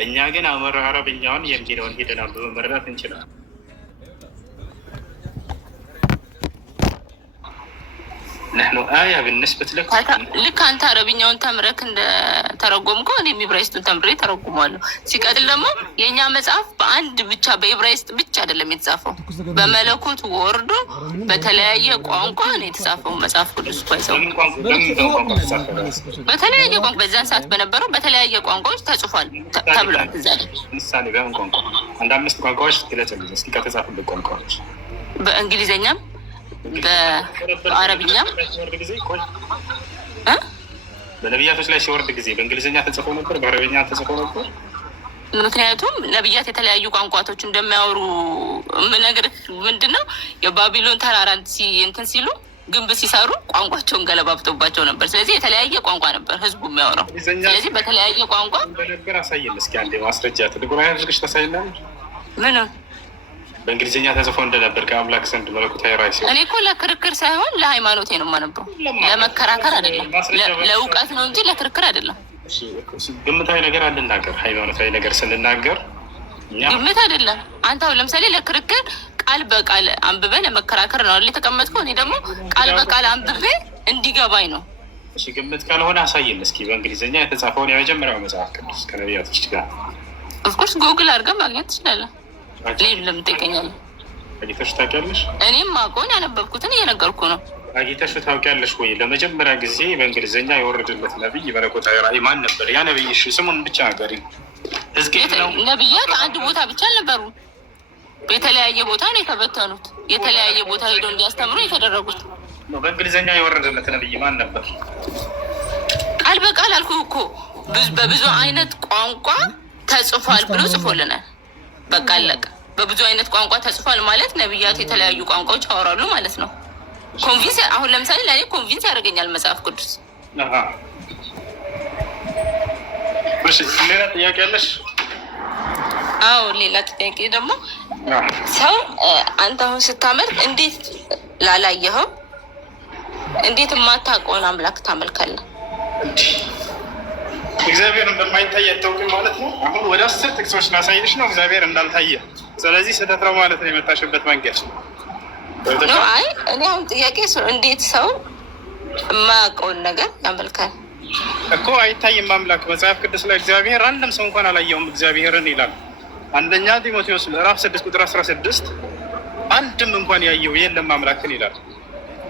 እኛ ግን አረብኛውን የሚለውን ሄደን አንብበን መረዳት እንችላለን። نحن آية بالنسبة لك ልክ አንተ አረብኛውን ተምረክ እንደተረጎምከው እኔም ኢብራይስጡን ተምሬ ተረጉማለሁ። ሲቀጥል ደግሞ የእኛ መጽሐፍ በአንድ ብቻ በኢብራይስጥ ብቻ አይደለም የተጻፈው፣ በመለኮት ወርዶ በተለያየ ቋንቋ ነው የተጻፈው መጽሐፍ ቅዱስ። ባይሰው በተለያየ ቋንቋ በዛን ሰዓት በነበረው በተለያየ ቋንቋዎች ተጽፏል ተብሏል። እዛ ላይ ምሳሌ በምን ቋንቋ? አንድ 5 ቋንቋዎች ግለጽልኝ እስኪ ከተጻፉበት ቋንቋዎች። በእንግሊዘኛም በአረብኛ በነቢያቶች ላይ ሲወርድ ጊዜ በእንግሊዝኛ ተጽፎ ነበር፣ በአረብኛ ተጽፎ ነበር። ምክንያቱም ነቢያት የተለያዩ ቋንቋቶች እንደሚያወሩ ምነግርህ ምንድነው የባቢሎን ተራራን እንትን ሲሉ ግንብ ሲሰሩ ቋንቋቸውን ገለባብጦባቸው ነበር። ስለዚህ የተለያየ ቋንቋ ነበር ህዝቡ የሚያወራው። ስለዚህ በተለያየ ቋንቋ ነበር። አሳየን እስኪ አንዴ ማስረጃ ትልቁ አድርገሽ ታሳይናል። ምን በእንግሊዝኛ ተጽፎ እንደነበር ከአምላክ ዘንድ መለኮታዊ ራዕይ ሲሆን፣ እኔ እኮ ለክርክር ሳይሆን ለሃይማኖቴ ነው የማነበው። ለመከራከር አይደለም፣ ለእውቀት ነው እንጂ ለክርክር አይደለም። ግምታዊ ነገር አንናገር። ሃይማኖታዊ ነገር ስንናገር ግምት አይደለም። አንተ አሁን ለምሳሌ ለክርክር ቃል በቃል አንብበን ለመከራከር ነው አይደል የተቀመጥከው? እኔ ደግሞ ቃል በቃል አንብቤ እንዲገባኝ ነው። እሺ ግምት ካልሆነ አሳየን እስኪ በእንግሊዝኛ የተጻፈውን የመጀመሪያው መጽሐፍ ቅዱስ ከነቢያቶች ጋር። ኦፍኮርስ ጉግል አድርገን ማግኘት ትችላለህ። ለምን ትገኛለህ? አግኝተሽ ታውቂያለሽ? እኔም ማቆን ያነበብኩትን እየነገርኩ ነው። አግኝተሽ ታውቂያለሽ ወይ? ለመጀመሪያ ጊዜ በእንግሊዝኛ የወረደለት ነብይ መለኮታዊ ራዕይ ማን ነበር? ያ ነብይ እሺ ስሙን ብቻ ነገሪ። ሕዝቅኤል ነው። ነብያት አንድ ቦታ ብቻ አልነበሩም፣ የተለያየ ቦታ ነው የተበተኑት። የተለያየ ቦታ ሄደው እንዲያስተምሩ የተደረጉት። በእንግሊዝኛ የወረደለት ነብይ ማን ነበር? ቃል በቃል አልኩህ እኮ በብዙ አይነት ቋንቋ ተጽፏል ብሎ ጽፎልናል። በቃ አለቀ። በብዙ አይነት ቋንቋ ተጽፏል ማለት ነብያቱ የተለያዩ ቋንቋዎች ያወራሉ ማለት ነው። ኮንቪንስ አሁን ለምሳሌ ለእኔ ኮንቪንስ ያደርገኛል መጽሐፍ ቅዱስ። ሌላ ጥያቄ ያለሽ? አዎ ሌላ ጥያቄ ደግሞ ሰው አንተ አሁን ስታመልክ እንዴት ላላየኸው እንዴት የማታውቀውን አምላክ ታመልካለህ? እግዚአብሔር እንደማይታይ አታውቅም ማለት ነው። አሁን ወደ 10 ጥቅሶች ላሳይሽ ነው እግዚአብሔር እንዳልታየ። ስለዚህ ስህተት ነው ማለት ነው የመጣሽበት መንገድ። አይ እኔ አሁን ጥያቄ እንዴት ሰው የማያውቀውን ነገር ያመልካል እኮ? አይታይም አምላክ። መጽሐፍ ቅዱስ ላይ እግዚአብሔር አንድም ሰው እንኳን አላየውም እግዚአብሔርን ይላል። አንደኛ ጢሞቴዎስ ምዕራፍ 6 ቁጥር 16 አንድም እንኳን ያየው የለም አምላክን ይላል።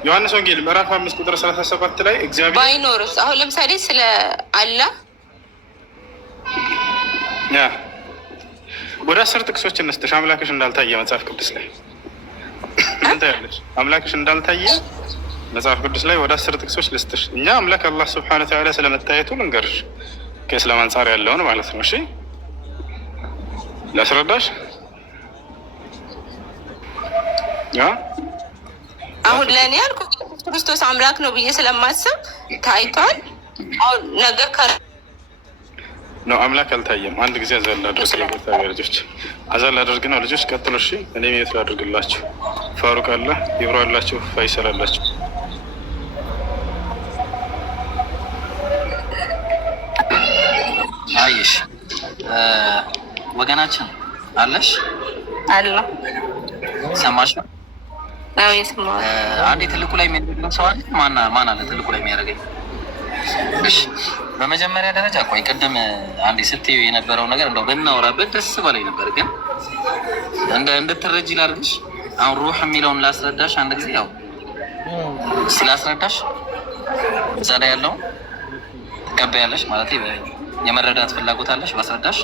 ዮሐንስ ወንጌል ምዕራፍ 5 ቁጥር 37 ላይ እግዚአብሔር ባይኖርስ አሁን ለምሳሌ ስለ አላህ ወደ 10 ጥቅሶች እንስጥሽ። አምላክሽ እንዳልታየ መጽሐፍ ቅዱስ ላይ ምን ታያለሽ? አምላክሽ እንዳልታየ መጽሐፍ ቅዱስ ላይ ወደ 10 ጥቅሶች ልስጥሽ። እኛ አምላክ አላህ ሱብሓነሁ ወተዓላ ስለመታየቱ ልንገርሽ ከእስላም አንጻር ያለውን ማለት ነው። እሺ ላስረዳሽ። አሁን ለእኔ ያልኩ ክርስቶስ አምላክ ነው ብዬ ስለማስብ ታይቷል። አሁን ነገር ነው አምላክ አልታየም። አንድ ጊዜ አዛል አድርግ ለጌታ ልጆች አዛል አድርግ ነው ልጆች ቀጥሉ። እሺ እኔ ምን ላድርግላችሁ? ፋሩቅ አለ፣ ይብራ አላችሁ፣ ፋይሰል አላችሁ። አይሽ ወገናችን አለሽ አለ ሰማሽ? አዎ የሰማው አንዴ ትልቁ ላይ የሚያደርገው ሰው አለ። ማን አለ ትልቁ ላይ የሚያደርገኝ? እሺ በመጀመሪያ ደረጃ ቆይ ቅድም አንዴ ስትይው የነበረው ነገር እንደው ብናወራበት ደስ ባለኝ ነበር፣ ግን እንድትረጂ ላድርግሽ። አሁን ሩህ የሚለውን ላስረዳሽ አንድ ጊዜ። ያው ስላስረዳሽ እዛ ላይ ያለው ትቀበያለሽ ማለት የመረዳት ፍላጎት አለሽ ባስረዳሽ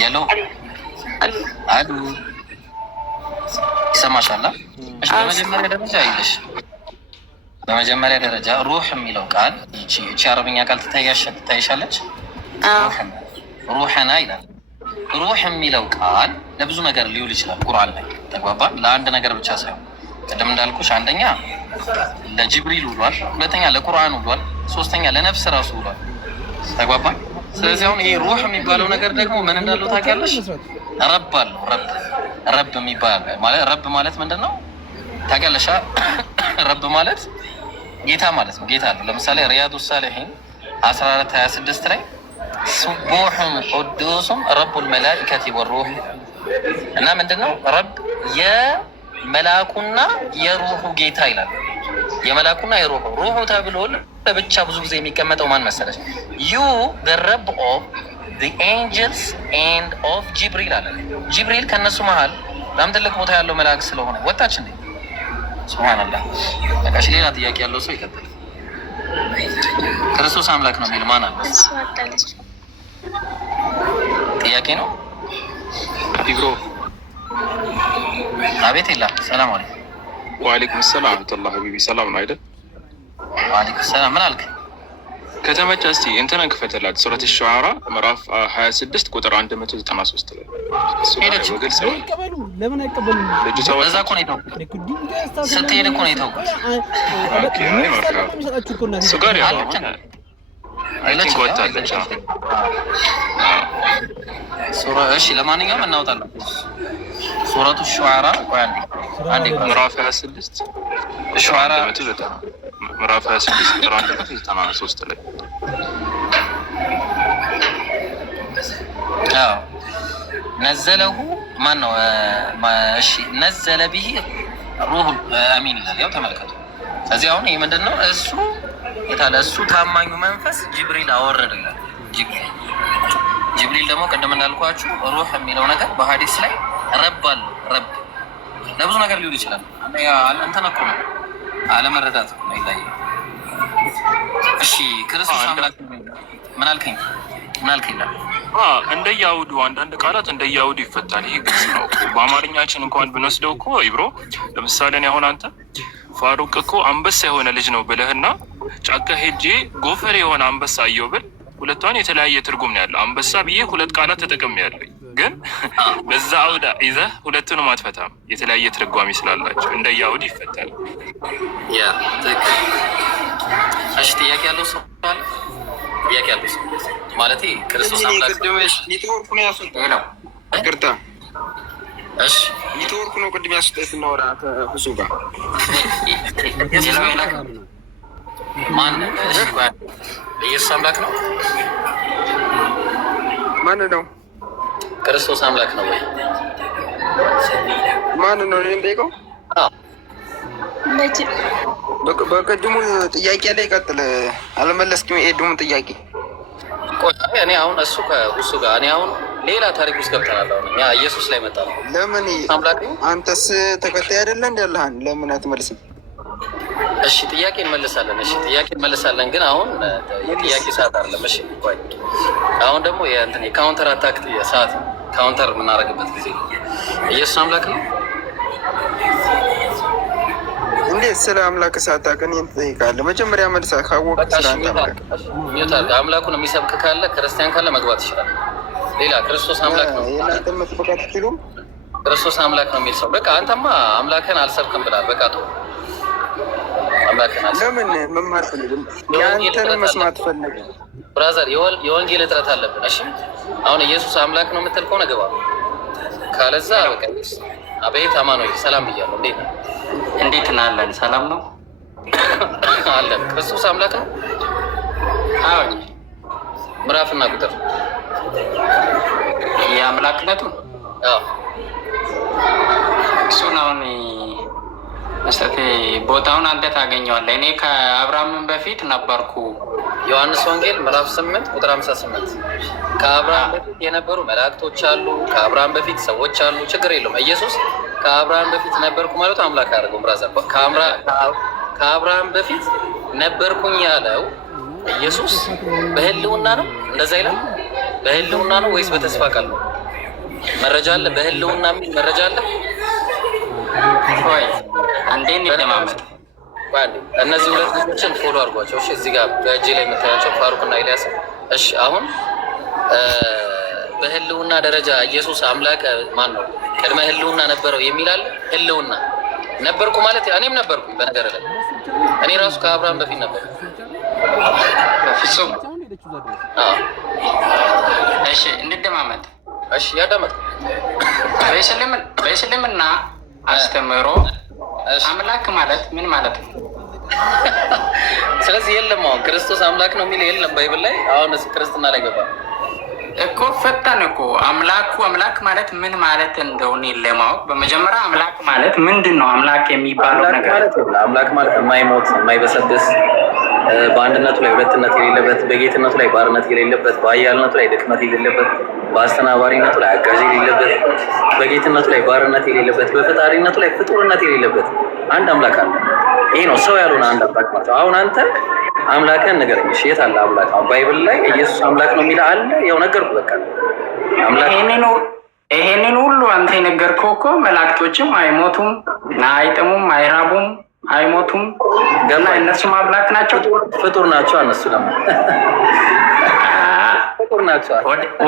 ያለው አሉ ይሰማሻል? እሺ በመጀመሪያ ደረጃ አይልሽ በመጀመሪያ ደረጃ ሩህ የሚለው ቃል እቺ አረብኛ ቃል ትታይሻለች። ሩህና ይላል። ሩህ የሚለው ቃል ለብዙ ነገር ሊውል ይችላል ቁርአን ላይ ተግባባን። ለአንድ ነገር ብቻ ሳይሆን ቅድም እንዳልኩሽ አንደኛ ለጅብሪል ውሏል፣ ሁለተኛ ለቁርአን ውሏል፣ ሶስተኛ ለነፍስ ራሱ ውሏል። ተግባባን። ስለዚህ አሁን ይሄ ሩህ የሚባለው ነገር ደግሞ ምን እንዳለው ታውቂያለሽ? ረብ አለው። ረብ የሚባል ማለት ረብ ማለት ምንድን ነው ታውቂያለሽ? ረብ ማለት ጌታ ማለት ነው። ጌታ አለ። ለምሳሌ ሪያዱ ሳሊሒን 14:26 ላይ ሱቡሑን ቁዱሱም ረቡል መላኢከቲ ወሩህ እና ምንድነው ረብ የመላኩና የሩሁ ጌታ ይላል። የመላኩና የሩሁ ሩሁ ተብሎ ለብቻ ብዙ ጊዜ የሚቀመጠው ማን መሰለች? ዩ ረብ ኦፍ ኤንጀልስ ኤንድ ኦፍ ጅብሪል አለ። ጅብሪል ከእነሱ መሀል በጣም ትልቅ ቦታ ያለው መልአክ ስለሆነ ወጣች እንዴ! ሱብሃንአላህ። በቃሽ። ሌላ ጥያቄ ያለው ሰው ይቀጥል። ክርስቶስ አምላክ ነው የሚል ማን አለ? ጥያቄ ነው ኢብሮ። አቤት። የለም። ሰላም አለይኩም። ወአለይኩም ሰላም ወራህመቱላሂ ሀቢቢ። ሰላም ነው አይደል? ወአለይኩም ሰላም። ምን አልክ? ከተመቸ እስቲ እንትንን ክፈትላት ሱረት ሹዓራ ምዕራፍ 26 ቁጥር 193 ላይ ሄደች። በግልጽ ነው። ለምን አይቀበሉም? ልጅቷ በዛ እኮ ነው የተው ስትሄድ እኮ ነው የተው ኦኬ። አይ ማርካ እሱ ጋር ያለው አይቺን ወጣለች። ሱራ እሺ፣ ለማንኛውም እናውጣለን። ሱረቱ ሹዓራ አንዴ ምዕራፍ 26 ሹዓራ ምዕራፍ 26 ቁጥር 193 ላይ ነዘለሁ ማን ነው? እሺ ነዘለ ቢሂ ሩህ አሚን ይላል። ያው ተመልከቱ። ስለዚህ አሁን ይህ ምንድን ነው? እሱ የታለ? እሱ ታማኙ መንፈስ ጅብሪል አወረደ ይላል። ጅብሪል ደግሞ ቅድም እንዳልኳችሁ ሩህ የሚለው ነገር በሀዲስ ላይ ረብ አለ። ረብ ለብዙ ነገር ሊውል ይችላል። እንትን እኮ ነው አለመረዳት ነው ይላይ። እሺ ክርስቶስ አምላክ ምን አልከኝ? ምን አልከኝ? እንደ ያውዱ አንዳንድ ቃላት እንደ ያውዱ ይፈታል። ይሄ ግልጽ ነው። በአማርኛችን እንኳን ብንወስደው እኮ ይብሮ ለምሳሌ እኔ አሁን አንተ ፋሩቅ እኮ አንበሳ የሆነ ልጅ ነው ብለህና ጫካ ሄጄ ጎፈሬ የሆነ አንበሳ አየው ብል ሁለቷን የተለያየ ትርጉም ነው ያለው። አንበሳ ብዬ ሁለት ቃላት ተጠቅሜ ያለኝ ግን በዛ አውዳ ይዘህ ሁለቱንም አትፈታም። የተለያየ ትርጓሜ ስላላቸው እንደ ያውድ ይፈታል። ያ ትክክል። እሺ ጥያቄ ያለው ሰው አለ? ጥያቄ ያለው ሰው ማለት ክርስቶስ አምላክ ኔትወርክ ነው ያስወጣው ነው። ይቅርታ እሺ ኔትወርክ ነው ቅድም ያስወጣው ስናወራ ከእሱ ጋር ማን ኢየሱስ አምላክ ነው? ማን ነው? ክርስቶስ አምላክ ነው ወይ? ማን ነው? እኔ ጠይቀው። በቅድሙ ጥያቄ ላይ ቀጥል። አልመለስክም። የሄዱም ጥያቄ እኔ አሁን እሱ ከእሱ ጋር እኔ አሁን ሌላ ታሪክ ውስጥ ገብተናል። አሁን እኛ ኢየሱስ ላይ መጣ ነው። ለምን አንተስ ተከታይ አይደለ እንዳለህን ለምን አትመልስም? እሺ ጥያቄ እንመልሳለን። እሺ ጥያቄ እንመልሳለን። ግን አሁን የጥያቄ ሰዓት አይደለም። እሺ ቆይ አሁን ደግሞ የእንትን የካውንተር አታክ ሰዓት ካውንተር የምናደርግበት ጊዜ ኢየሱስ አምላክ ነው። እንዴት ስለ አምላክ ሳታውቅን ትጠይቃለህ? መጀመሪያ መልሳ ካወቅህ ስለ አንተ አምላክ አምላኩን የሚሰብክ ካለ ክርስቲያን ካለ መግባት ይችላል። ሌላ ክርስቶስ አምላክ ነው የእናንተ መስበክ አትችሉም። ክርስቶስ አምላክ ነው የሚል ሰው በቃ አንተማ አምላክን አልሰብክም ብላል። በቃ ቶ አምላክን ለምን መማር ፈልግም? የአንተን መስማት ፈልግ ብራዘር። የወንጌል እጥረት አለብን። እሺ አሁን ኢየሱስ አምላክ ነው የምትል ከሆነ ግባ። ካለዛ በቃ አቤት አማኑኤል ሰላም ብያለሁ። እንዴት ናለን? ሰላም ነው አለን። ክርስቶስ አምላክ ነው። አዎ ምዕራፍና ቁጥር የአምላክነቱ እሱን አሁን መስጠት ቦታውን አንተ ታገኘዋለህ። እኔ ከአብርሃምን በፊት ነበርኩ። ዮሐንስ ወንጌል ምዕራፍ 8 ቁጥር 58 ከአብርሃም በፊት የነበሩ መላእክቶች አሉ፣ ከአብርሃም በፊት ሰዎች አሉ። ችግር የለውም። ኢየሱስ ከአብርሃም በፊት ነበርኩ ማለቱ አምላክ አያደርገውም። ብራዘር ከአብርሃም በፊት ነበርኩኝ ያለው ኢየሱስ በህልውና ነው። እንደዛ ይላል። በህልውና ነው ወይስ በተስፋ ቃል ነው? መረጃ አለ? በህልውና የሚል መረጃ አለ ወይ? አንዴን ይደማመጥ እነዚህ ሁለት ልጆችን ፎሎ አድርጓቸው። እሺ እዚህ ጋር በእጄ ላይ የምታያቸው ፋሩቅና ኤልያስ። እሺ አሁን በህልውና ደረጃ ኢየሱስ አምላክ ማን ነው? ቅድመ ህልውና ነበረው የሚል አለ? ህልውና ነበርኩ ማለት እኔም ነበርኩ። በነገር ላይ እኔ ራሱ ከአብርሃም በፊት ነበርኩ። ፍጹም እሺ እንደማመጥ እሺ ያዳመጥ በእስልምና አስተምህሮ አምላክ ማለት ምን ማለት ነው? ስለዚህ የለም አሁን ክርስቶስ አምላክ ነው የሚል የለም ባይብል ላይ። አሁን ክርስትና ላይ ገባ እኮ ፈታን እኮ አምላክ ማለት ምን ማለት እንደሆነ ለማወቅ በመጀመሪያ አምላክ ማለት ምንድን ነው? አምላክ የሚባለው ነገር አምላክ ማለት የማይሞት የማይበሰብስ፣ በአንድነቱ ላይ ሁለትነት የሌለበት፣ በጌትነቱ ላይ ባርነት የሌለበት፣ በኃያልነቱ ላይ ድክመት የሌለበት፣ በአስተናባሪነቱ ላይ አጋዥ የሌለበት፣ በጌትነቱ ላይ ባርነት የሌለበት፣ በፈጣሪነቱ ላይ ፍጡርነት የሌለበት አንድ አምላክ አለ። ይሄ ነው ሰው ያልሆነ አንድ አምላክ ማለት ነው። አሁን አንተ አምላክህን ንገረኝ። እሺ የት አለ አምላክ? አሁን ባይብል ላይ ኢየሱስ አምላክ ነው የሚል አለ? ያው ነገርኩህ በቃ አምላክ። ይሄንን ሁሉ አንተ የነገርከው እኮ መላእክቶችም አይሞቱም፣ አይጥሙም፣ አይራቡም፣ አይሞቱም ገና እነሱም አምላክ ናቸው፣ ፍጡር ናቸው። እነሱ ደግሞ ፍጡር ናቸው።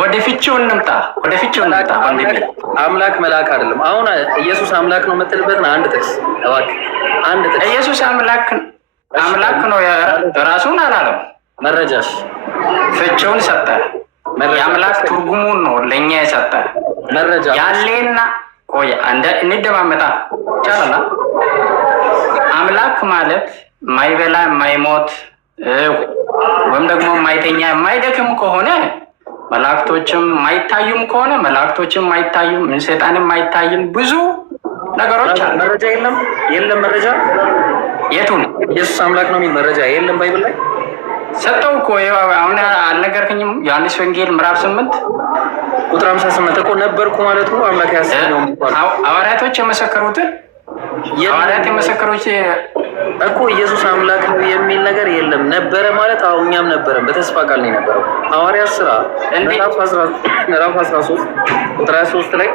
ወደ ፍቺው እንምጣ። አምላክ መልአክ አይደለም። አሁን ኢየሱስ አምላክ ነው የምትልበትን አንድ ጥቅስ እባክህ፣ አንድ ጥቅስ። ኢየሱስ አምላክ ነው ራሱን አላለም። መረጃሽ ፍቺውን ሰጠ። የአምላክ ትርጉሙን ነው ለእኛ የሰጠ መረጃ ያሌና ቆይ እንደማመጣ ይቻላል። አምላክ ማለት የማይበላ የማይሞት ወይም ደግሞ የማይተኛ የማይደክም ከሆነ መላእክቶችም የማይታዩም ከሆነ መላእክቶችም የማይታዩም ሰይጣንም የማይታይም ብዙ ነገሮች አሉ። መረጃ የለም መረጃ የቱን ኢየሱስ አምላክ ነው የሚል መረጃ የለም ባይብል ላይ ሰጠው እኮ። አሁን አልነገርክኝም? ዮሐንስ ወንጌል ምዕራፍ 8 ቁጥር 58 እኮ ነበርኩ ማለት ነው። አምላክ ያሰኘው ሐዋርያቶች የመሰከሩትን ሐዋርያት የመሰከሩት እኮ ኢየሱስ አምላክ ነው የሚል ነገር የለም። ነበረ ማለት አሁን እኛም ነበረን፣ በተስፋ ቃል ነው የነበረው። ሐዋርያት ሥራ ምዕራፍ 13 ቁጥር 23 ላይ